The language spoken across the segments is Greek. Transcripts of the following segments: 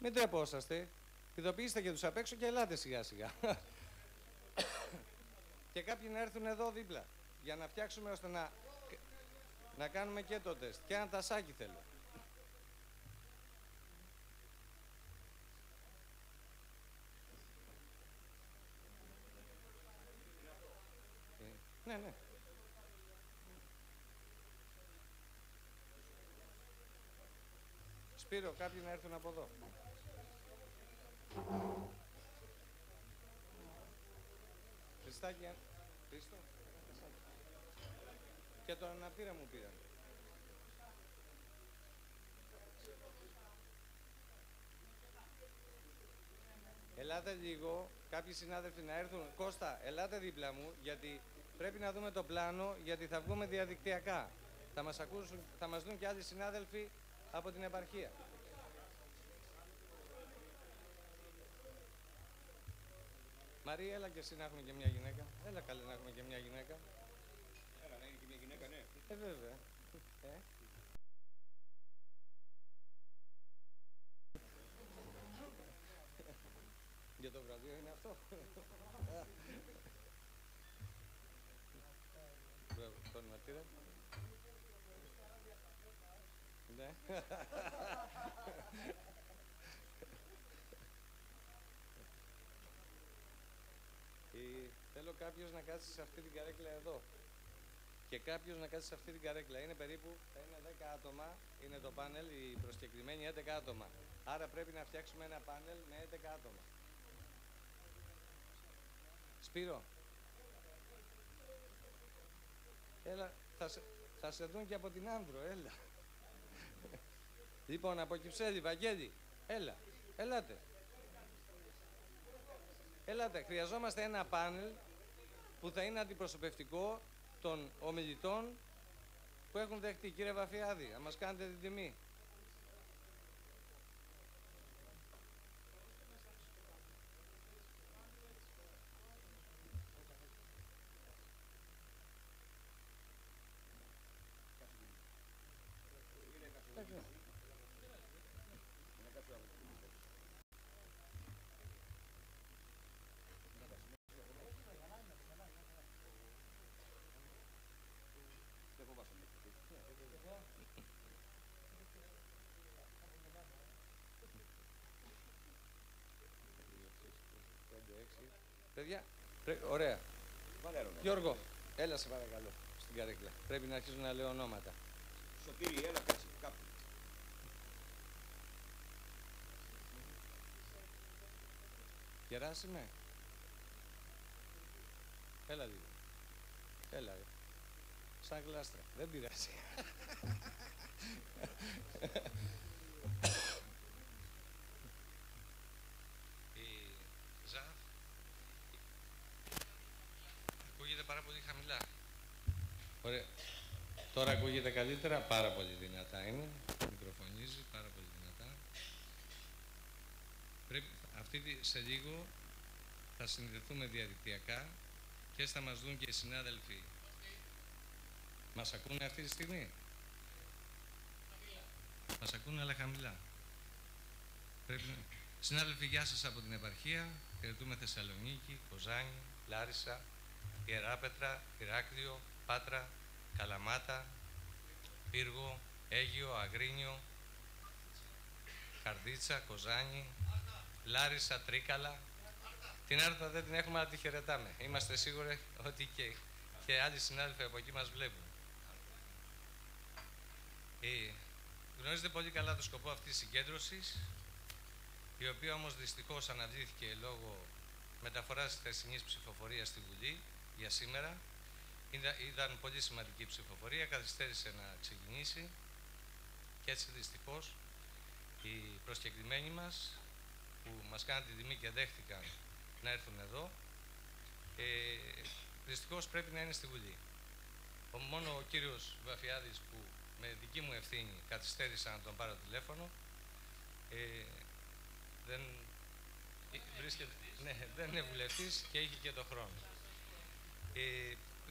Μην τρεπόσαστε. Ειδοποιήστε και τους απ' έξω και ελάτε σιγά σιγά. Και κάποιοι να έρθουν εδώ δίπλα. Για να φτιάξουμε ώστε να κάνουμε και το τεστ. Και ένα τασάκι θέλω. Ναι, ναι. Σπύρο, κάποιοι να έρθουν από εδώ. Χριστάκη, Χρήστο. Και τον αναπήρα μου πήραν. Ελάτε λίγο, κάποιοι συνάδελφοι να έρθουν. Κώστα, ελάτε δίπλα μου, γιατί πρέπει να δούμε το πλάνο, γιατί θα βγούμε διαδικτυακά. Θα μας δουν και άλλοι συνάδελφοι από την επαρχία. Μαρία, έλα και εσύ να έχουμε και μια γυναίκα. Έλα καλέ να έχουμε και μια γυναίκα. Έλα, να είναι και μια γυναίκα, ναι. Βέβαια. Για το βραβείο είναι αυτό. Τον μαρτύρα. Ναι. Θέλω κάποιος να κάτσει σε αυτή την καρέκλα εδώ. Και κάποιος να κάτσει σε αυτή την καρέκλα. Είναι περίπου, θα είναι 10 άτομα, είναι το πάνελ, οι προσκεκλημένοι 11 άτομα. Άρα πρέπει να φτιάξουμε ένα πάνελ με 11 άτομα. Σπύρο. Έλα, θα σε δουν και από την Άνδρο, έλα. Λοιπόν, από Κυψέλη, Βαγγέλη, έλα, ελάτε. Ελάτε, χρειαζόμαστε ένα πάνελ που θα είναι αντιπροσωπευτικό των ομιλητών που έχουν δεχτεί. Κύριε Βαφιάδη, να μας κάνετε την τιμή. Παιδιά, ωραία. Γιώργο, έλα σε παρακαλώ στην καρέκλα. Πρέπει να αρχίσουν να λέω ονόματα. Σωτήρη, έλα κάτσε κάπου. Γεράσιμε. Έλα λίγο. Έλα. Σαν γλάστρα. Δεν πειράζει. Ακούγεται πάρα πολύ χαμηλά. Ωραία. Τώρα ακούγεται καλύτερα, πάρα πολύ δυνατά είναι. Μικροφωνίζει πάρα πολύ δυνατά. Σε λίγο θα συνδεθούμε διαδικτυακά και θα μας δουν και οι συνάδελφοι. Μας ακούνε αυτή τη στιγμή? Μας ακούνε αλλά χαμηλά. Συνάδελφοι, γεια σας από την επαρχία. Χαιρετούμε Θεσσαλονίκη, Κοζάνη, Λάρισα, Ιεράπετρα, Ηράκλειο, Πάτρα, Καλαμάτα, Πύργο, Αίγιο, Αγρίνιο, Καρδίτσα, Κοζάνη, Λάρισα, Τρίκαλα. Την Άρτα δεν την έχουμε, αλλά τη χαιρετάμε. Είμαστε σίγουροι ότι και άλλοι συνάδελφοι από εκεί μας βλέπουν. Γνωρίζετε πολύ καλά το σκοπό αυτής της συγκέντρωσης, η οποία όμως δυστυχώς αναβλήθηκε λόγω μεταφοράς της θεσινής ψηφοφορίας στη Βουλή για σήμερα. Ήταν πολύ σημαντική ψηφοφορία, καθυστέρησε να ξεκινήσει και έτσι δυστυχώς οι προσκεκλημένοι μας που μας κάναν την τιμή και δέχτηκαν να έρθουν εδώ, δυστυχώς πρέπει να είναι στη Βουλή. Μόνο ο κύριος Βαφιάδης που με δική μου ευθύνη καθυστέρησα να τον πάρω τηλέφωνο, δεν είναι βουλευτής και έχει και το χρόνο.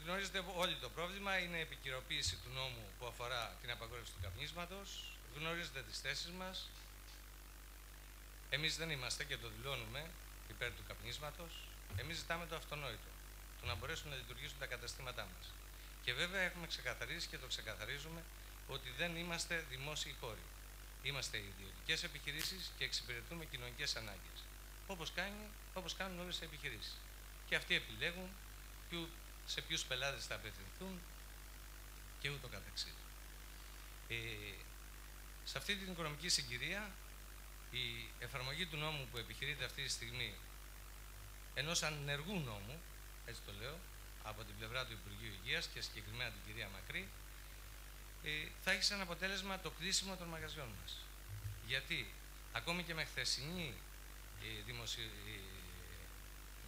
Γνωρίζετε όλοι το πρόβλημα, είναι η επικυροποίηση του νόμου που αφορά την απαγόρευση του καπνίσματος. Γνωρίζετε τις θέσεις μας. Εμείς δεν είμαστε και το δηλώνουμε υπέρ του καπνίσματος. Εμείς ζητάμε το αυτονόητο, το να μπορέσουν να λειτουργήσουν τα καταστήματά μας. Και βέβαια έχουμε ξεκαθαρίσει και το ξεκαθαρίζουμε ότι δεν είμαστε δημόσιοι χώροι. Είμαστε ιδιωτικές επιχειρήσεις και εξυπηρετούμε κοινωνικές ανάγκες. Όπως κάνουν όλες οι επιχειρήσεις. Και αυτοί επιλέγουν σε ποιους πελάτες θα απευθυνθούν και ούτω καθεξής. Σε αυτή την οικονομική συγκυρία, η εφαρμογή του νόμου που επιχειρείται αυτή τη στιγμή, ενός ανενεργού νόμου, έτσι το λέω, από την πλευρά του Υπουργείου Υγείας και συγκεκριμένα την κυρία Μακρύ, θα έχει σαν αποτέλεσμα το κλείσιμο των μαγαζιών μας. Γιατί ακόμη και με χθεσινή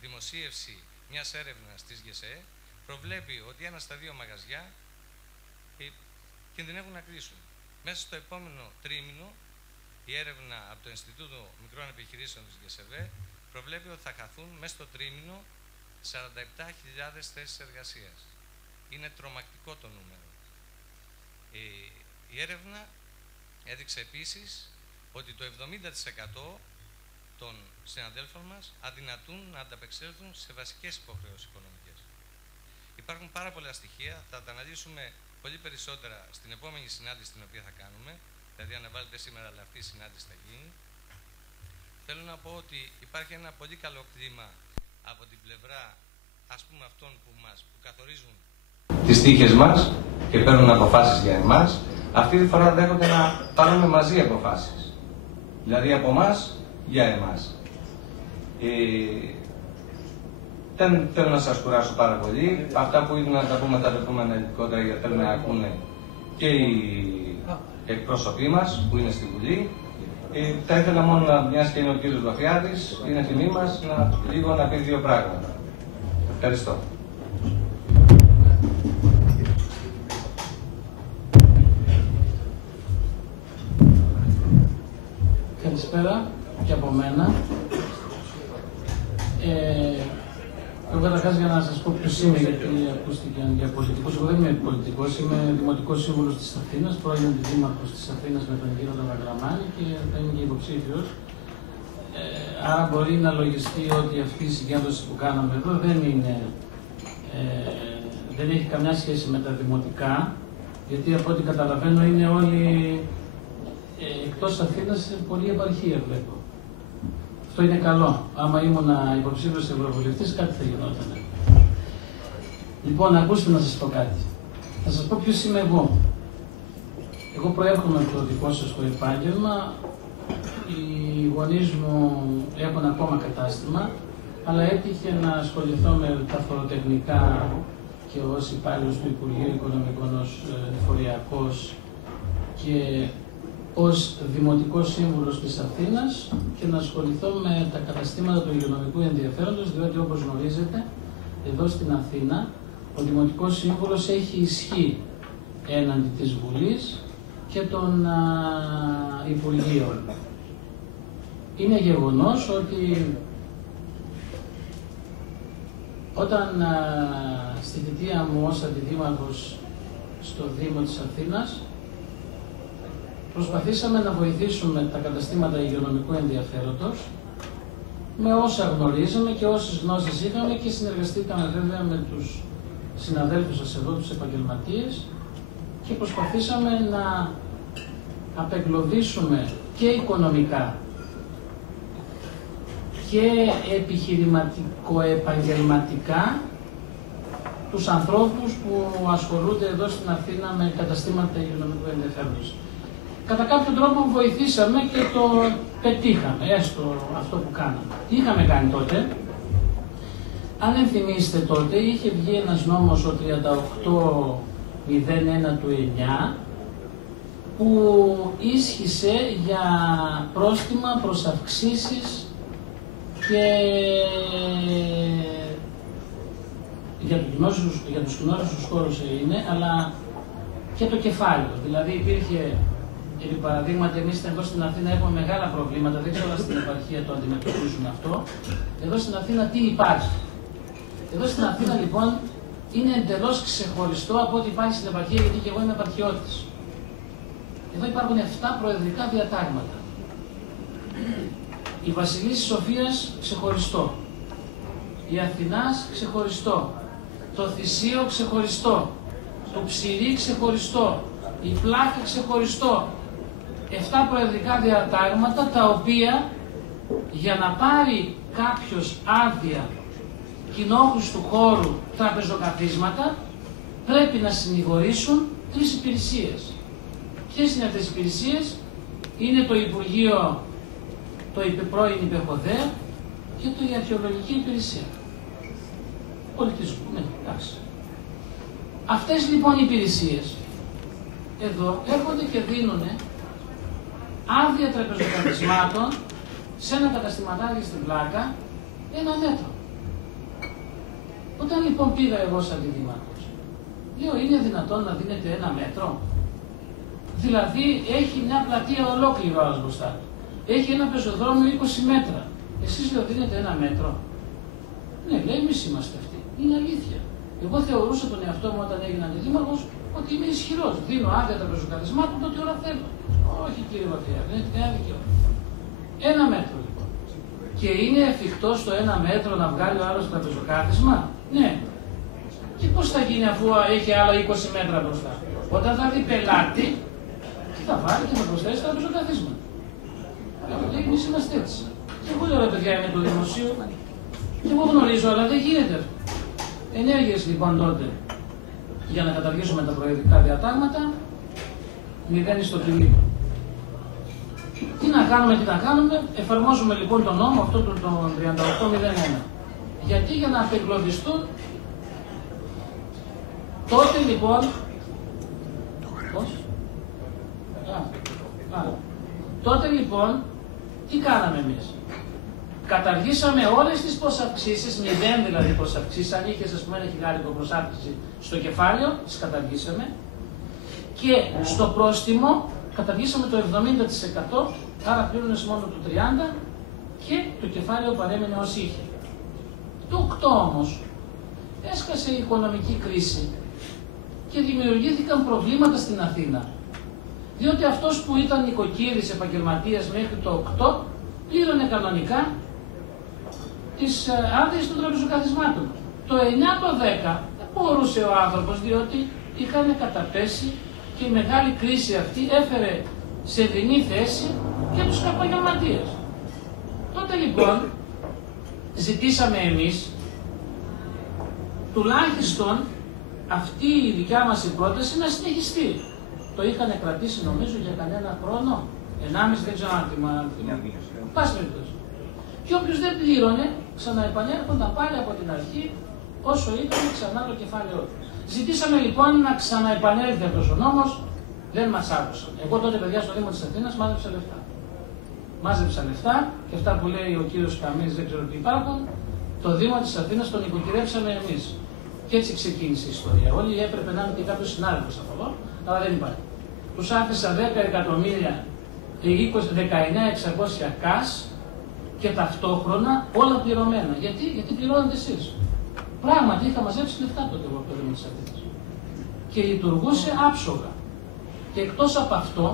δημοσίευση μιας έρευνας της ΓΕΣΕ προβλέπει ότι 1 στα 2 μαγαζιά κινδυνεύουν να κλείσουν. Μέσα στο επόμενο τρίμηνο, η έρευνα από το Ινστιτούτο Μικρών Επιχειρήσεων της ΓΕΣΕΒΕ προβλέπει ότι θα χαθούν μέσα στο τρίμηνο 47.000 θέσεις εργασίας. Είναι τρομακτικό το νούμερο. Η έρευνα έδειξε επίσης ότι το 70% των συναδέλφων μας αδυνατούν να ανταπεξέλθουν σε βασικές υποχρεώσεις οικονομικές. Υπάρχουν πάρα πολλά στοιχεία, θα τα αναλύσουμε πολύ περισσότερα στην επόμενη συνάντηση την οποία θα κάνουμε, δηλαδή αναβάλλεται σήμερα, αλλά αυτή η συνάντηση θα γίνει. Θέλω να πω ότι υπάρχει ένα πολύ καλό κλίμα από την πλευρά, ας πούμε, αυτών που καθορίζουν τις τύχες μας και παίρνουν αποφάσεις για εμάς. Αυτή τη φορά δέχονται να πάρουμε μαζί αποφάσεις. Δηλαδή από εμάς για εμάς. Δεν θέλω να σας κουράσω πάρα πολύ. Αυτά που ήθελα να τα πούμε θα τα πούμε αναλυτικότερα, γιατί θέλουν να ακούνε και οι εκπρόσωποι μας που είναι στη Βουλή. Θα ήθελα μόνο, μιας και είναι ο κύριος Βαφιάδης, είναι τιμή μας λίγο να πει 2 πράγματα. Ευχαριστώ. Καλησπέρα και από μένα. Εγώ καταρχάς για να σας πω ποιος είμαι, γιατί ακούστηκαν για πολιτικός. Εγώ δεν είμαι πολιτικός, είμαι δημοτικός σύμβουλος της Αθήνας, πρώην αντιδήμαρχος της Αθήνας με τον κύριο Δαβαγραμμάνη και θα είμαι και υποψήφιος. Άρα μπορεί να λογιστεί ότι αυτή η συγκέντρωση που κάναμε εδώ δεν έχει καμιά σχέση με τα δημοτικά, γιατί από ό,τι καταλαβαίνω είναι όλοι εκτός Αθήνας σε πολλή επαρχία βλέπω. Αυτό είναι καλό. Άμα ήμουν υποψήφιος ευρωβουλευτής, κάτι θα γινόταν. Λοιπόν, ακούστε να σας πω κάτι. Θα σας πω ποιος είμαι εγώ. Εγώ προέρχομαι από το δικό σας το επάγγελμα. Οι γονείς μου έχουν ακόμα κατάστημα, αλλά έτυχε να ασχοληθώ με τα φοροτεχνικά και ως υπάλληλος του Υπουργείου Οικονομικών, ως φοριακός και ως Δημοτικός Σύμβουλος της Αθήνας και να ασχοληθώ με τα καταστήματα του υγειονομικού ενδιαφέροντος, διότι όπως γνωρίζετε, εδώ στην Αθήνα, ο Δημοτικός Σύμβουλος έχει ισχύ έναντι της Βουλής και των Υπουργείων. Είναι γεγονός ότι όταν στη θητεία μου ως αντιδήμαρχος στο Δήμο της Αθήνας, προσπαθήσαμε να βοηθήσουμε τα καταστήματα υγειονομικού ενδιαφέροντος με όσα γνωρίζαμε και όσες γνώσεις είχαμε και συνεργαστήκαμε βέβαια με τους συναδέλφους σας εδώ, τους επαγγελματίες, και προσπαθήσαμε να απεγκλωβίσουμε και οικονομικά και επιχειρηματικο-επαγγελματικά τους ανθρώπους που ασχολούνται εδώ στην Αθήνα με καταστήματα υγειονομικού ενδιαφέροντος. Κατά κάποιο τρόπο βοηθήσαμε και το πετύχαμε, έστω αυτό που κάναμε. Τι είχαμε κάνει τότε? Αν ενθυμίστε τότε, είχε βγει ένας νόμος, ο 3801 του 9, που ίσχυσε για πρόστιμα προς αυξήσεις και για τους γνώριστους χώρους είναι, αλλά και το κεφάλαιο. Δηλαδή υπήρχε, επί παραδείγματι, εμείς εδώ στην Αθήνα έχουμε μεγάλα προβλήματα, δεν ξέρω αν στην επαρχία το αντιμετωπίζουν αυτό. Εδώ στην Αθήνα τι υπάρχει? Εδώ στην Αθήνα λοιπόν είναι εντελώς ξεχωριστό από ό,τι υπάρχει στην επαρχία, γιατί και εγώ είμαι επαρχιώτης. Εδώ υπάρχουν 7 προεδρικά διατάγματα. η Βασιλής Σοφίας ξεχωριστό, η Αθηνάς ξεχωριστό, το Θησίο ξεχωριστό, το Ψηρή ξεχωριστό, η Πλάκα ξεχωριστό. 7 προεδρικά διατάγματα τα οποία για να πάρει κάποιος άδεια κοινόχρηστου χώρου τραπεζοκαθίσματα πρέπει να συνηγορήσουν 3 υπηρεσίες. Ποιες είναι αυτές οι υπηρεσίες? Είναι το Υπουργείο, το πρώην Υπεχοδέα και η Αρχαιολογική Υπηρεσία. Πολιτισμού, ναι, εντάξει. Αυτές λοιπόν οι υπηρεσίες εδώ έρχονται και δίνουν άδεια τραπεζοκαθισμάτων σε ένα καταστηματάρχη στην Πλάκα 1 μέτρο. Όταν λοιπόν πήγα εγώ σαν δήμαρχος, λέω είναι δυνατόν να δίνεται 1 μέτρο? Δηλαδή έχει μια πλατεία ολόκληρη ο άλλος μπροστά του. Έχει ένα πεζοδρόμιο 20 μέτρα. Εσείς λέω δίνετε 1 μέτρο? Ναι, λέει εμείς είμαστε αυτοί. Είναι αλήθεια. Εγώ θεωρούσα τον εαυτό μου όταν έγινα αντιδήμαρχος ότι είμαι ισχυρός. Δίνω άδεια τραπεζοκαθισμάτων τότε ώρα θέλω. Όχι κύριε Βαφιά, δεν έχετε κανένα δικαίωμα. 1 μέτρο λοιπόν. Και είναι εφικτό στο 1 μέτρο να βγάλει ο άλλος τραπεζοκάθισμα? Ναι. Και πώς θα γίνει αφού έχει άλλα 20 μέτρα μπροστά? Όταν θα δει πελάτη, θα βάλει και θα προσθέσει τραπεζοκαθίσμα. Λέει εμείς είμαστε έτσι. Και εγώ λέω ρε παιδιά είναι το δημοσίο. Και εγώ γνωρίζω, αλλά δεν γίνεται αυτό. Ενέργειες λοιπόν τότε για να καταργήσουμε τα προεδρικά διατάγματα, 0 στο τιμήμα. Τι να κάνουμε, εφαρμόζουμε λοιπόν τον νόμο αυτό το 3801. Γιατί? Για να απεγκλωβιστούν. Τότε λοιπόν. Τότε λοιπόν, τι κάναμε εμείς? Καταργήσαμε όλες τις προσαυξήσεις, 0 δηλαδή προσαυξήσεις, αν είχες ας πούμε 1 χιλιάρικο προσάυξηση στο κεφάλαιο, τις καταργήσαμε και στο πρόστιμο καταργήσαμε το 70%, άρα πλήρωνες μόνο το 30% και το κεφάλαιο παρέμεινε ως είχε. Το 8 όμως έσκασε η οικονομική κρίση και δημιουργήθηκαν προβλήματα στην Αθήνα. Διότι αυτός που ήταν νοικοκύρης επαγγελματίας μέχρι το 8 πλήρωνε κανονικά τις άδειες των τραπεζοκαθισμάτων. Το 9 το 10 δεν μπορούσε ο άνθρωπος διότι είχαν καταπέσει και η μεγάλη κρίση αυτή έφερε σε δεινή θέση και τους επαγγελματίες. Τότε λοιπόν ζητήσαμε εμείς τουλάχιστον αυτή η δικιά μας η πρόταση να συνεχιστεί. Το είχαν κρατήσει νομίζω για κανένα χρόνο, 1,5 δεν ξέρω αν θυμάμαι. Πάση περιπτώσει. Και όποιος δεν πλήρωνε, ξαναεπανέρχονταν πάλι από την αρχή, όσο ήταν ξανά το κεφάλαιό του. Ζητήσαμε λοιπόν να ξαναεπανέλθει αυτός ο νόμος, δεν μας άκουσαν. Εγώ τότε, παιδιά, στο Δήμο της Αθήνας μάζεψα λεφτά. Μάζεψα λεφτά και αυτά που λέει ο κύριος Καμής, δεν ξέρω τι υπάρχουν, το Δήμο της Αθήνας τον νοικοκυρέψαμε εμείς. Και έτσι ξεκίνησε η ιστορία. Όλοι έπρεπε να είναι και κάποιος συνάδελφος από εδώ, αλλά δεν υπάρχει. Τους άφησα 10 εκατομμύρια, 19.600 κας και ταυτόχρονα όλα πληρωμένα. Γιατί πληρώνετε εσείς. Πράγματι είχα μαζέψει λεφτά τότε εγώ από το Δήμο της Αθήνας. Και λειτουργούσε άψογα. Και εκτός από αυτό,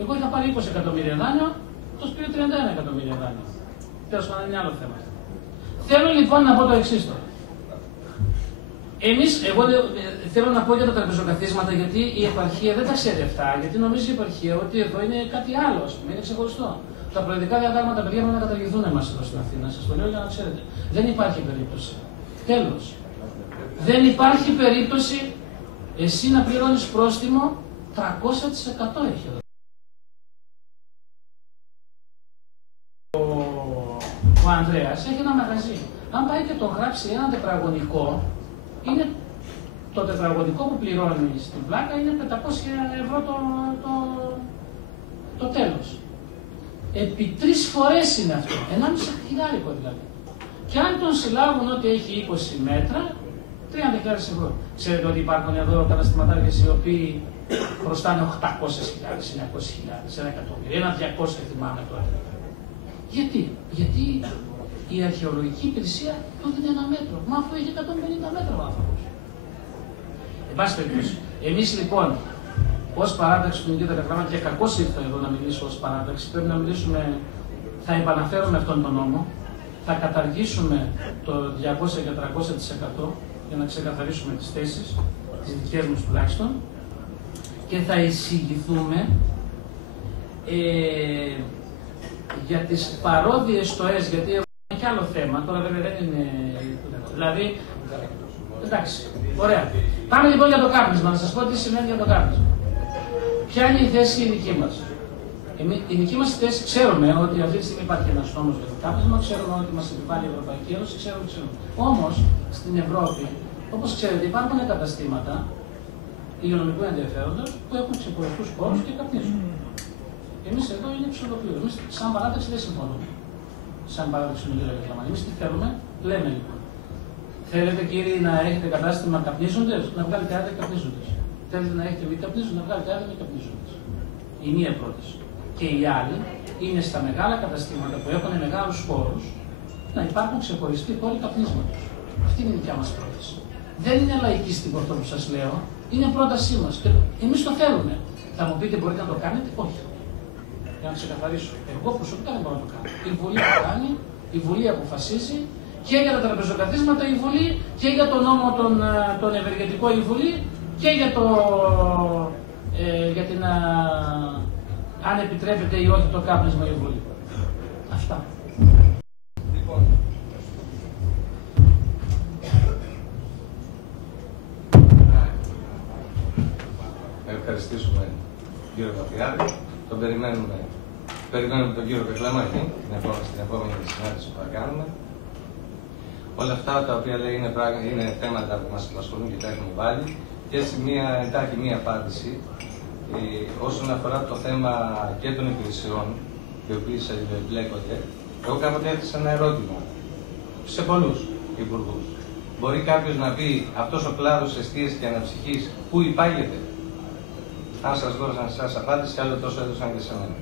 εγώ είχα πάρει 20 εκατομμύρια δάνειο, αυτός πήρε 31 εκατομμύρια δάνειο. Τέλος πάντων είναι άλλο θέμα. Θέλω λοιπόν να πω το εξής τώρα. Εγώ θέλω να πω για τα τραπεζοκαθίσματα γιατί η επαρχία δεν τα ξέρει αυτά. Γιατί νομίζει η επαρχία ότι εδώ είναι κάτι άλλο, ας πούμε, είναι ξεχωριστό. Τα προεδρικά διατάγματα, παιδιά, πρέπει να καταργηθούν εμάς εδώ στην Αθήνα. Σας το λέω για να ξέρετε. Δεν υπάρχει περίπτωση. Τέλος. Δεν υπάρχει περίπτωση εσύ να πληρώνεις πρόστιμο 300% έχει εδώ. Ο Ανδρέας έχει ένα μαγαζί. Αν πάει και τον γράψει ένα τετραγωνικό, είναι το τετραγωνικό που πληρώνει στην Πλάκα είναι 500 ευρώ το τέλος. Επί 3 φορές είναι αυτό, 1,5 χιλιάρικο δηλαδή. Και αν τον συλλάβουν ότι έχει 20 μέτρα, 30.000 ευρώ. Ξέρετε ότι υπάρχουν εδώ καταστηματάρχες οι οποίοι χρωστάνε 800.000, 900.000, 1 εκατομμύριο, 1.200 θυμάμαι τώρα. Γιατί η αρχαιολογική υπηρεσία του δίνει 1 μέτρο. Μα αυτό έχει 150 μέτρα ο άνθρωπος. Εν πάση περιπτώσει, εμείς λοιπόν ως παράταξη του Νικήτα Κακλαμά, και κακώς ήρθα εδώ να μιλήσω ως παράταξη, πρέπει να μιλήσουμε θα επαναφέρουμε αυτόν τον νόμο, θα καταργήσουμε το 200 και 300% για να ξεκαθαρίσουμε τις θέσεις, τις δικές μας τουλάχιστον, και θα εισηγηθούμε για τις παρόδιες στοές, γιατί έχουμε και άλλο θέμα, τώρα βέβαια δεν είναι... Δηλαδή, εντάξει, ωραία. Πάμε λοιπόν για το κάπνισμα, να σας πω τι σημαίνει για το κάπνισμα. Ποια είναι η θέση η δική μας. Η δική μας θέση, ξέρουμε ότι αυτή τη στιγμή υπάρχει ένας νόμος για το κάπνισμα, ξέρουμε ότι μας επιβάλλει η Ευρωπαϊκή Ένωση, ξέρουμε. Όμως, στην Ευρώπη, όπως ξέρετε, υπάρχουν καταστήματα υγειονομικού ενδιαφέροντος που έχουν ξεχωριστούς χώρους και καπνίζουν. Εμείς εδώ είναι ψηλοπλήρω. Εμείς, σαν παράδοξη, δεν συμφωνούμε. Σαν παράδοξη με κύριε Λαμάνη. Εμείς τι θέλουμε, λέμε λοιπόν. Θέλετε κύριοι να έχετε κατάστημα καπνίζοντες, να βγάλετε άδεια καπνίζοντες. Θέλετε να έχετε μη καπνίζοντες, να βγάλετε άδεια μη καπνίζοντες. Η μία πρόταση. Και η άλλη είναι στα μεγάλα καταστήματα που έχουν μεγάλους χώρους να υπάρχουν ξεχωριστοί χώροι καπνίσματος. Αυτή είναι η δικιά μας πρόταση. Δεν είναι λαϊκίστικο αυτό που σας λέω, είναι πρότασή μας. Και εμείς το θέλουμε. Θα μου πείτε, μπορείτε να το κάνετε, όχι. Για να ξεκαθαρίσω. Εγώ προσωπικά δεν μπορώ να το κάνω. Η Βουλή το κάνει, η Βουλή αποφασίζει και για τα τραπεζοκαθίσματα η Βουλή και για τον νόμο τον ευεργετικό η Βουλή και για την αν επιτρέπεται ή όχι το κάπνισμα η Βουλή. Αυτά. Λοιπόν, ευχαριστήσουμε τον κύριο Παπιάδη. Τον περιμένουμε τον κύριο Πεκλαμάκη στην επόμενη συνάντηση που θα κάνουμε. Όλα αυτά τα οποία λέει είναι θέματα που μας απασχολούν και τα έχουμε βάλει. Και έτσι υπάρχει μία απάντηση όσον αφορά το θέμα και των υπηρεσιών, οι οποίες εμπλέκονται. Εγώ κάποτε έθεσα ένα ερώτημα σε πολλούς υπουργούς. Μπορεί κάποιος να πει αυτός ο κλάδος εστίας και αναψυχής πού υπάγεται? Αν σας δώσαν εσάς απάντηση, άλλο τόσο έδωσαν και σε μένα.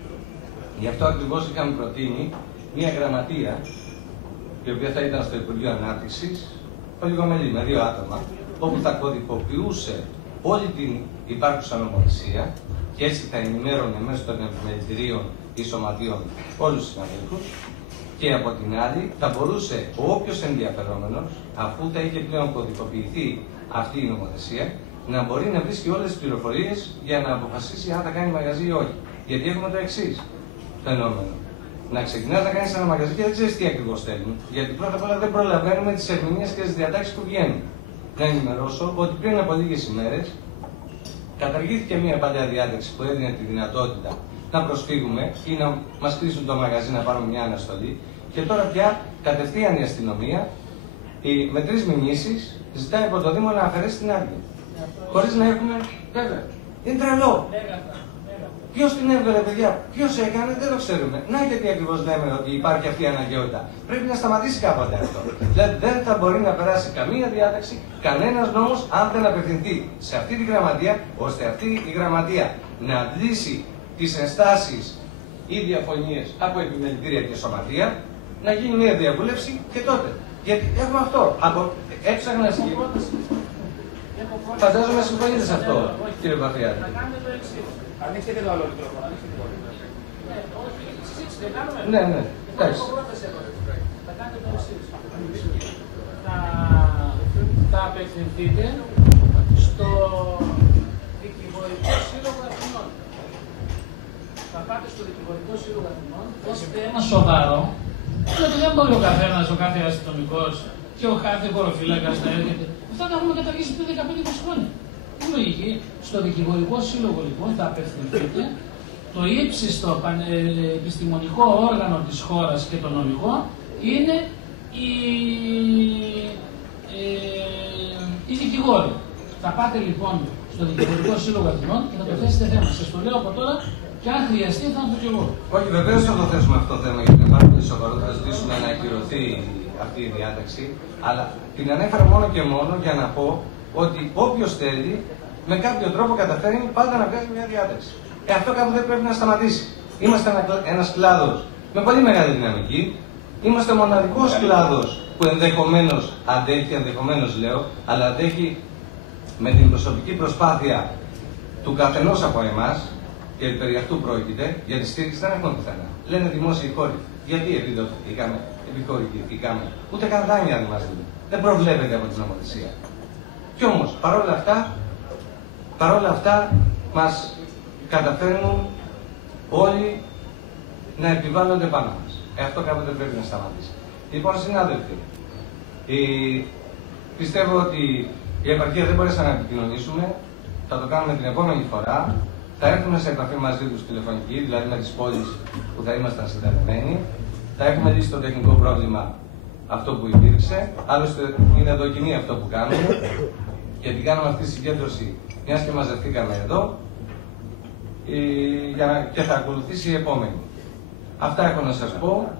Γι' αυτό ακριβώς είχαμε προτείνει μία γραμματεία, η οποία θα ήταν στο Υπουργείο Ανάπτυξης, ολιγομελή, με 2 άτομα, όπου θα κωδικοποιούσε όλη την υπάρχουσα νομοθεσία και έτσι θα ενημέρωνε μέσω των επιμελητηρίων ή σωματείων όλους τους συναδέλφους, και από την άλλη θα μπορούσε όποιος ενδιαφερόμενος, αφού θα είχε πλέον κωδικοποιηθεί αυτή η νομοθεσία, να μπορεί να βρίσκει όλες τις πληροφορίες για να αποφασίσει αν θα κάνει μαγαζί ή όχι. Γιατί έχουμε το εξής φαινόμενο. Να ξεκινάς να κάνεις ένα μαγαζί και δεν ξέρεις τι ακριβώς θέλουν, γιατί πρώτα απ' όλα δεν προλαβαίνουμε τις ερμηνείες και τις διατάξεις που βγαίνουν. Να ενημερώσω ότι πριν από λίγες ημέρες καταργήθηκε μια παλιά διάταξη που έδινε τη δυνατότητα να προσφύγουμε ή να μας κλείσουν το μαγαζί να πάρουμε μια αναστολή, και τώρα πια κατευθείαν η αστυνομία με 3 μηνύσεις ζητάει από το Δήμο να αφαιρέσει την άδεια. Χωρίς να έχουμε. Βέβαια. Είναι τρελό. Ποιος την έβγαλε, παιδιά, ποιος έκανε, δεν το ξέρουμε. Να γιατί ακριβώς λέμε ότι υπάρχει αυτή η αναγκαιότητα. Πρέπει να σταματήσει κάποτε αυτό. Δηλαδή δεν θα μπορεί να περάσει καμία διάταξη, κανένας νόμος, αν δεν απευθυνθεί σε αυτή τη γραμματεία, ώστε αυτή η γραμματεία να αντλήσει τις ενστάσεις ή διαφωνίες από επιμελητήρια και σωματεία, να γίνει μια διαβούλευση και τότε. Γιατί έχουμε αυτό. Έψαχνα να συγκεκριμένως. Φαντάζομαι συμφωνείτε σε αυτό, κύριε Παπιάδη. Ανοίξτε και το άλλο μικρόφωνο. Ναι, ναι. Εντάξει. Θα κάνετε το εξής. Θα απευθυνθείτε στο Δικηγορικό Σύλλογο Αθηνών. Θα πάτε στο Δικηγορικό Σύλλογο Αθηνών, ώστε ένα σοβαρό, γιατί δεν μπορεί ο καθένας, ο κάθε αστυνομικός και ο κάθε χωροφύλακας να έρχεται. Αυτά τα έχουμε καταργήσει πριν 15-20 χρόνια. Είναι λογική. Στο Δικηγορικό Σύλλογο λοιπόν θα απευθυνθείτε, το ύψιστο επιστημονικό όργανο της χώρας και το νομικό είναι οι δικηγόροι. Θα πάτε λοιπόν στο Δικηγορικό Σύλλογο Αθηνών και θα το θέσετε θέμα. Σας το λέω από τώρα και αν χρειαστεί θα το κι εγώ. Όχι, βεβαίως θα το θέσουμε αυτό το θέμα, γιατί είναι πάρα πολύ σοβαρό. Θα ζητήσουμε να ακυρωθεί αυτή η διάταξη. Αλλά την ανέφερα μόνο και μόνο για να πω ότι όποιος θέλει, με κάποιο τρόπο καταφέρνει πάντα να βγάζει μια διάταξη. Αυτό κάπου δεν πρέπει να σταματήσει. Είμαστε ένας κλάδος με πολύ μεγάλη δυναμική. Είμαστε ο μοναδικός κλάδος που ενδεχομένως αντέχει, ενδεχομένως λέω, αλλά αντέχει με την προσωπική προσπάθεια του καθενός από εμάς, και περί αυτού πρόκειται, για τη στήριξη δεν έχουμε πουθενά. Λένε δημόσιοι χώροι. Γιατί επιχορηγηθήκαμε, ούτε καν δάνεια δεν μας δίνουν. Δεν προβλέπεται από την νομοθεσία. Κι όμως, παρόλα αυτά, μας καταφέρνουν όλοι να επιβάλλονται πάνω μας. Αυτό κάποτε πρέπει να σταματήσει. Λοιπόν, συνάδελφοι, πιστεύω ότι η επαρχία δεν μπορέσαμε να επικοινωνήσουμε. Θα το κάνουμε την επόμενη φορά. Θα έρθουμε σε επαφή μαζί τους τηλεφωνική, δηλαδή με τις πόλεις που θα ήμασταν συνδεδεμένοι. Θα έχουμε λύσει το τεχνικό πρόβλημα αυτό που υπήρξε. Άλλωστε, είναι δοκιμή αυτό που κάνουμε. Γιατί κάνουμε αυτή τη συγκέντρωση, μιας και μαζευτήκαμε εδώ, και θα ακολουθήσει η επόμενη. Αυτά έχω να σας πω.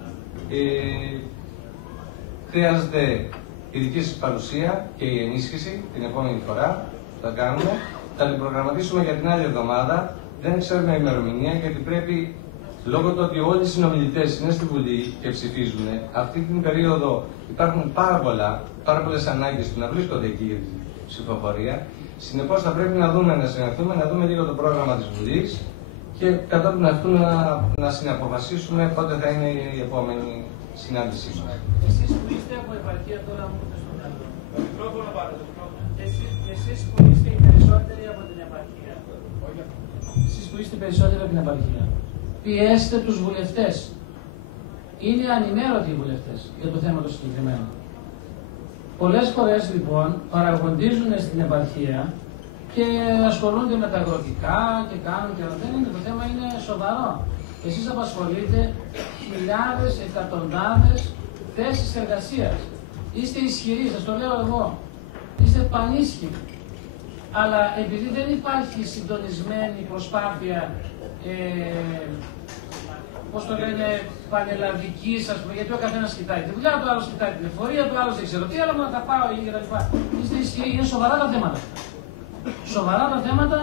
Χρειάζεται η δική σας παρουσία και η ενίσχυση την επόμενη φορά που θα κάνουμε. Θα την προγραμματίσουμε για την άλλη εβδομάδα. Δεν ξέρουμε ημερομηνία γιατί πρέπει, λόγω του ότι όλοι οι συνομιλητές είναι στη Βουλή και ψηφίζουν, αυτή την περίοδο υπάρχουν πάρα πολλές ανάγκες του να βρίσκονται εκεί για την ψηφοφορία. Συνεπώς θα πρέπει να συνεχθούμε, να δούμε λίγο το πρόγραμμα της Βουλής και κατόπιν αυτού να συναποφασίσουμε πότε θα είναι η επόμενη συνάντησή μας. Εσείς που είστε από επαρχία τώρα μου είστε στο μυαλό. Εσείς που είστε οι περισσότεροι από την επαρχία. Εσείς που είστε περισσότεροι από την επαρχία. Πιέστε τους βουλευτές. Είναι ανημέρωτοι οι βουλευτές για το θέμα το συγκεκριμένο. Πολλές φορές λοιπόν παραγοντίζουν στην επαρχία και ασχολούνται με τα αγροτικά και κάνουν και δεν είναι. Το θέμα είναι σοβαρό. Εσείς απασχολείτε χιλιάδες, εκατοντάδες θέσεις εργασίας. Είστε ισχυροί, σας το λέω εγώ. Είστε πανίσχυροι. Αλλά επειδή δεν υπάρχει συντονισμένη προσπάθεια, πώς το λένε, πανελλαδική, ας πούμε, γιατί ο καθένας κοιτάει τη δουλειά του, άλλος κοιτάει την εφορία του, άλλος δεν ξέρω τι, άλλο να τα πάω εκεί κτλ. Είστε ισχυροί, είναι σοβαρά τα θέματα. Σοβαρά τα θέματα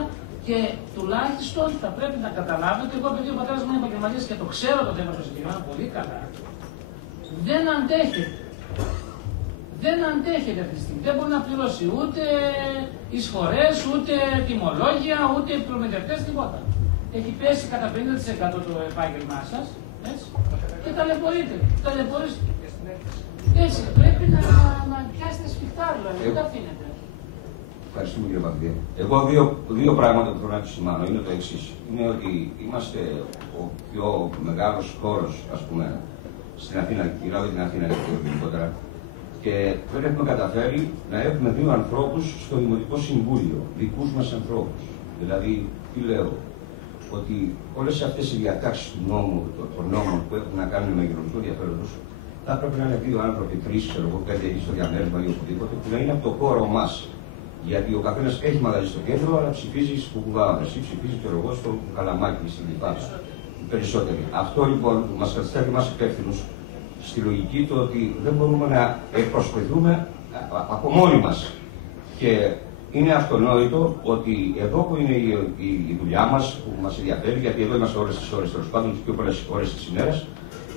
και τουλάχιστον θα πρέπει να καταλάβετε, εγώ επειδή ο πατέρας μου είναι επαγγελματίας και το ξέρω το θέμα το συγκεκριμένο πολύ καλά, δεν αντέχετε. Δεν αντέχετε αυτή τη στιγμή. Δεν μπορεί να πληρώσει ούτε εισφορές, ούτε τιμολόγια, ούτε προμηθευτές, τίποτα. Έχει πέσει κατά 50% το επάγγελμά σας, έτσι, και ταλαιπωρείτε. Έτσι, πρέπει να πιάσετε σφιχτά, δηλαδή, δεν τα αφήνετε. Ευχαριστούμε κύριε Παπαδία. Εγώ δύο πράγματα που θέλω να επισημάνω είναι το εξής. Είναι ότι είμαστε ο πιο μεγάλος χώρος, ας πούμε, στην Αθήνα, μιλάω για την Αθήνα γενικότερα, και δεν έχουμε καταφέρει να έχουμε δύο ανθρώπους στο Δημοτικό Συμβούλιο, δικούς μας ανθρώπους. Δηλαδή, τι λέω, ότι όλες αυτές οι διατάξεις του νόμου, των νόμων που έχουν να κάνουν με υγειονομικό ενδιαφέρον τους, θα έπρεπε να είναι δύο άνθρωποι, τρεις, ξέρω εγώ, πέντε εκεί στο διαμέρισμα ή οπουδήποτε, που να είναι από το χώρο μας. Γιατί ο καθένας έχει μαγαζί στο κέντρο, αλλά ψηφίζει στο Κουβάωνα. Εσύ ψηφίζει και εγώ στο Καλαμάκι, στην Λιπάτα. Περισσότεροι. Αυτό λοιπόν μας καθιστά εμάς υπεύθυνους στη λογική του ότι δεν μπορούμε να προσπαθούμε από μόνοι μας. Και είναι αυτονόητο ότι εδώ που είναι η δουλειά μας, που μας ενδιαφέρει, γιατί εδώ είμαστε όλες τις ώρες, τέλος πάντων, τις πιο πολλές ώρες της ημέρας,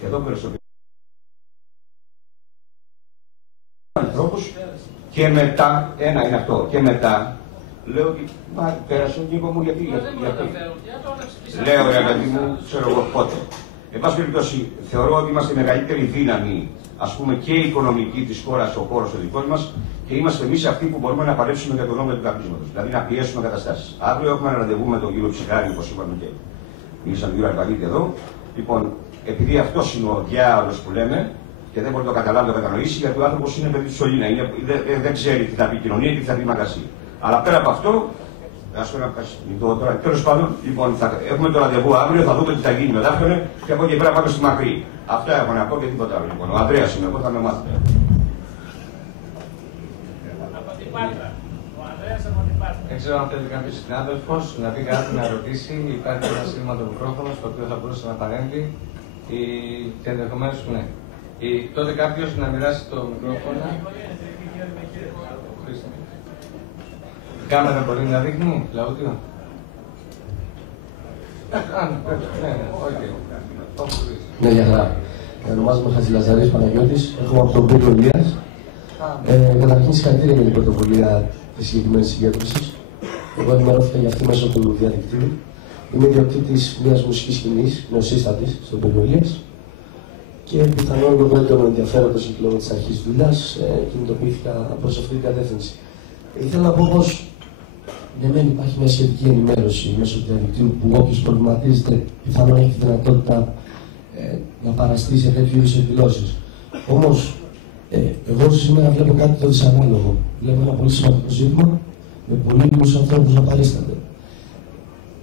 εδώ περισσότερο. Ανθρώπους και μετά, ένα είναι αυτό, και μετά λέω ότι μα πέρασε ο Νίκο μου γιατί. Λέω ρε παιδί μου, ξέρω εγώ πότε. Εν πάση περιπτώσει, θεωρώ ότι είμαστε η μεγαλύτερη δύναμη, ας πούμε, και οικονομική της χώρας, ο χώρος ο δικός μας, και είμαστε εμείς αυτοί που μπορούμε να παλέψουμε για το νόμο του καπνίσματος. Δηλαδή να πιέσουμε καταστάσεις. Αύριο έχουμε ένα ραντεβού με τον κύριο Ψυχάρη, όπως είπαμε και μίλησαν τον κύριο Αρβανίτη εδώ. Λοιπόν, επειδή αυτός είναι ο διάολος που λέμε, και δεν μπορεί να το καταλάβει, να το κατανοήσει, γιατί ο άνθρωπος είναι παιδί του σωλήνα. Δεν ξέρει τι θα πει κοινωνία και τι θα πει μαγαζί. Αλλά πέρα από αυτό, τέλος πάντων, λοιπόν, έχουμε το ραντεβού αύριο, θα δούμε τι θα γίνει μετά και από εκεί πέρα πάμε στη μακρύ. Αυτά έχω να πω και τίποτα άλλο. Λοιπόν, ο Ανδρέας είμαι εγώ, θα με μάθετε. Από την Πάτρα. Ο Ανδρέας από την Πάτρα. Δεν ξέρω αν θέλει κάποιος συνάδελφος να πει κάτι, να ρωτήσει. Υπάρχει ένα σήμα το μικρόφωνο στο οποίο θα μπορούσε να παρέμβει και ενδεχομένως ναι. Τότε κάποιος να μοιράσει το μικρόφωνο. Η κάμερα μπορεί να δείχνει, Λαούτιο. Ναι, για χαρά. Ονομάζομαι Χατζηλαζαρής Παναγιώτης, έρχομαι από τον Πύργο Ηλίας. Καταρχήν συγχαρητήρια για την πρωτοβουλία της συγκεκριμένης συγκέντρωσης. Εγώ ενημερώθηκα για αυτή μέσω του διαδικτύου. Είμαι ιδιοκτήτης μιας μουσικής σκηνής, νεοσύστατης, στον Πύργο Ηλίας. και πιθανόν λόγω έντονου ενδιαφέροντος και λόγω της αρχής δουλειάς κινητοποιήθηκα προς αυτή την κατεύθυνση. Ήθελα να πω πως δεν υπάρχει μια σχετική ενημέρωση μέσω του διαδικτύου που όποιος προβληματίζεται πιθανόν έχει τη δυνατότητα να παραστεί σε τέτοιου είδους εκδηλώσεις. Όμως, εγώ σήμερα βλέπω κάτι το δυσανάλογο. Βλέπω ένα πολύ σημαντικό ζήτημα με πολύ λίγους ανθρώπους να παρίστανται.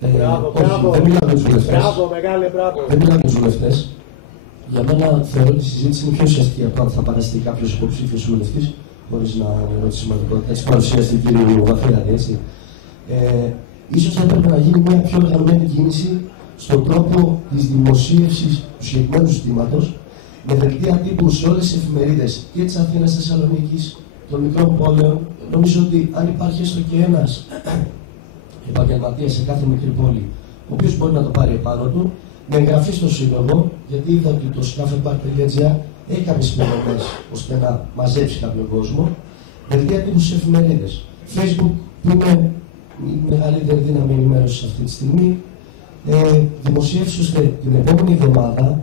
Δεν μιλάμε με τους βουλευτές. Δεν μιλάμε με τους βουλευτές. Για μένα θεωρώ ότι η συζήτηση είναι πιο ουσιαστική από το αν θα παραστεί κάποιος υποψήφιος βουλευτής, χωρίς να είναι τη σημαντικότητα της παρουσίας του κ. Βαφίρατη, έτσι. Ίσως θα έπρεπε να γίνει μια πιο οργανωμένη κίνηση στον τρόπο της δημοσίευσης του συγκεκριμένου ζητήματος, με δελτία τύπου σε όλες τις εφημερίδες και της Αθήνας, της Θεσσαλονίκης, των μικρών πόλεων. Νομίζω ότι αν υπάρχει έστω και ένας επαγγελματίας σε κάθε μικρή πόλη, ο οποίος μπορεί να το πάρει επάνω του, να εγγραφεί στο σύλλογο, γιατί είδα ότι το skafebar.gr έχει κάποιες υποδομές ώστε να μαζέψει κάποιον κόσμο, δελτία τύπου στις εφημερίδες. Facebook, που είναι η μεγαλύτερη δύναμη ενημέρωσης αυτή τη στιγμή, δημοσίευση ώστε την επόμενη εβδομάδα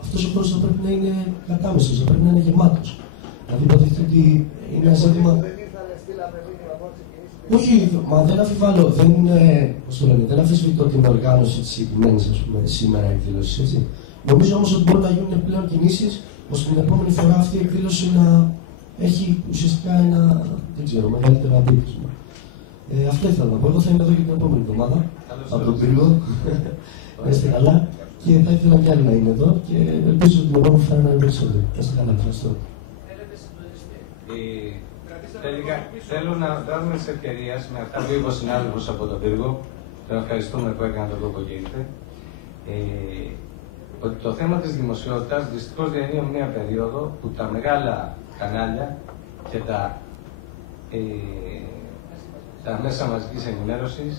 αυτός ο χώρος θα πρέπει να είναι κατάμεσος, θα πρέπει να είναι γεμάτος. Δηλαδή, υποτίθεται ότι είναι ένα ζήτημα. Όχι, μα δεν αμφιβάλλω, δεν αμφισβητώ την οργάνωση της συγκεκριμένης σήμερα εκδήλωσης, έτσι. Νομίζω όμως ότι μπορούν να γίνουν πλέον κινήσεις ώστε την επόμενη φορά αυτή η εκδήλωση να έχει ουσιαστικά ένα, δεν ξέρω, μεγαλύτερο αντίκρισμα. Αυτό ήθελα να πω. Εγώ θα είμαι εδώ και την επόμενη εβδομάδα από τον Πύργο. Να είστε καλά. Και θα ήθελα κι άλλοι να είναι εδώ και ελπίζω ότι την επόμενη φορά να είναι περισσότερο. Να είστε καλά. Ευχαριστώ. Τελικά, θέλω να δώσουμε τις ευκαιρίες με αυτά που είπε ο συνάδελφος από τον Πύργο. Τον ευχαριστούμε που έκανε τον κόπο και ήρθε. Ότι το θέμα της δημοσιότητας δυστυχώς διανύει μια περίοδο που τα μεγάλα κανάλια και τα μέσα μαζικής ενημέρωσης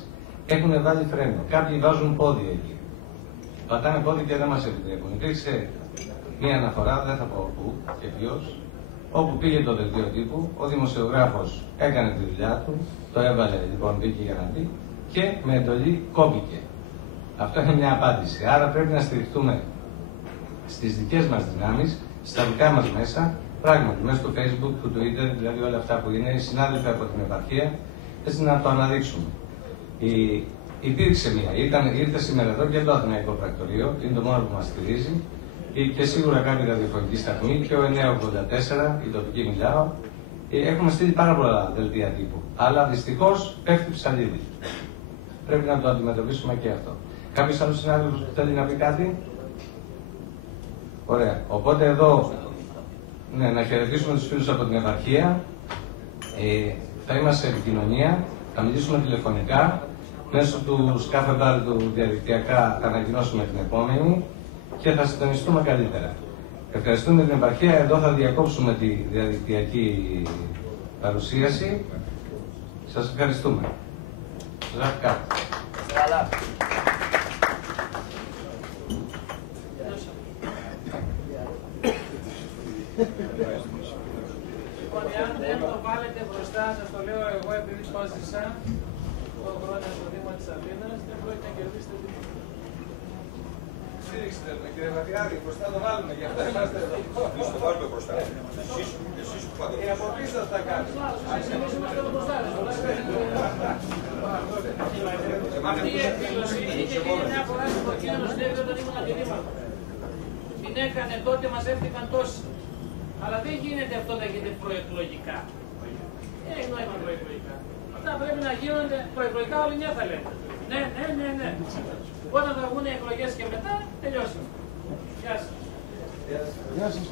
έχουν βάλει φρένο. Κάποιοι βάζουν πόδι εκεί. Πατάνε πόδι και δεν μας επιτρέπουν. Υπήρξε μία αναφορά, δεν θα πω πού και ποιος, όπου πήγε το δελτίο τύπου, ο δημοσιογράφος έκανε τη δουλειά του, το έβαλε λοιπόν, μπήκε για να πει, και με εντολή κόπηκε. Αυτό είναι μια απάντηση. Άρα πρέπει να στηριχτούμε στις δικές μας δυνάμεις, στα δικά μας μέσα, πράγματι, μέσα στο Facebook, του Twitter, δηλαδή όλα αυτά που είναι, οι συνάδελφοι από την επαρχία, έτσι να το αναδείξουμε. Υπήρξε μία, ήρθε σήμερα εδώ και το Αθηναϊκό Πρακτορείο, είναι το μόνο που μας στηρίζει, και σίγουρα κάποια ραδιοφωνική σταθμή, και ο 984, η τοπική μιλάω. Έχουμε στείλει πάρα πολλά δελτία τύπου, αλλά δυστυχώς πέφτει ψαλίδι. Πρέπει να το αντιμετωπίσουμε και αυτό. Κάποιος άλλος συνάδελφος που θέλει να πει κάτι? Ωραία. Οπότε εδώ, ναι, να χαιρετήσουμε τους φίλους από την επαρχία. Θα είμαστε σε επικοινωνία, θα μιλήσουμε τηλεφωνικά. Μέσω του skafebar του διαδικτυακά θα ανακοινώσουμε την επόμενη και θα συντονιστούμε καλύτερα. Ευχαριστούμε την επαρχία. Εδώ θα διακόψουμε τη διαδικτυακή παρουσίαση. Σας ευχαριστούμε. Λοιπόν, εάν δεν το βάλετε μπροστά, σας το λέω εγώ επειδή το έζησα το χρόνια στο Δήμο της Αθήνας, δεν πρόκειται να κερδίσετε τίποτα. Στήριξη θέλουμε, κύριε Βαφιάδη, μπροστά το βάλουμε, γι' αυτό είμαστε εδώ. Εμείς το βάλουμε μπροστά. Εσείς που πάτε. Από πίσω θα κάνουμε. Εμείς είμαστε εδώ μπροστά. Αυτή η εκδήλωση είχε γίνει μια φορά στο Κοκκίνο Συνέδριο όταν ήμουν αντιδήμαρχος. Την έκανε τότε, μαζεύτηκαν τόσοι. Αλλά δεν γίνεται αυτό να γίνεται προεκλογικά. Δεν έχει νόημα προεκλογικά. Αυτά πρέπει να γίνονται προεκλογικά, όλοι μια θα λέτε. Ναι, ναι, ναι, ναι. Όταν θα βγουν οι εκλογές και μετά, τελειώσαμε. Γεια σας. Γεια σας.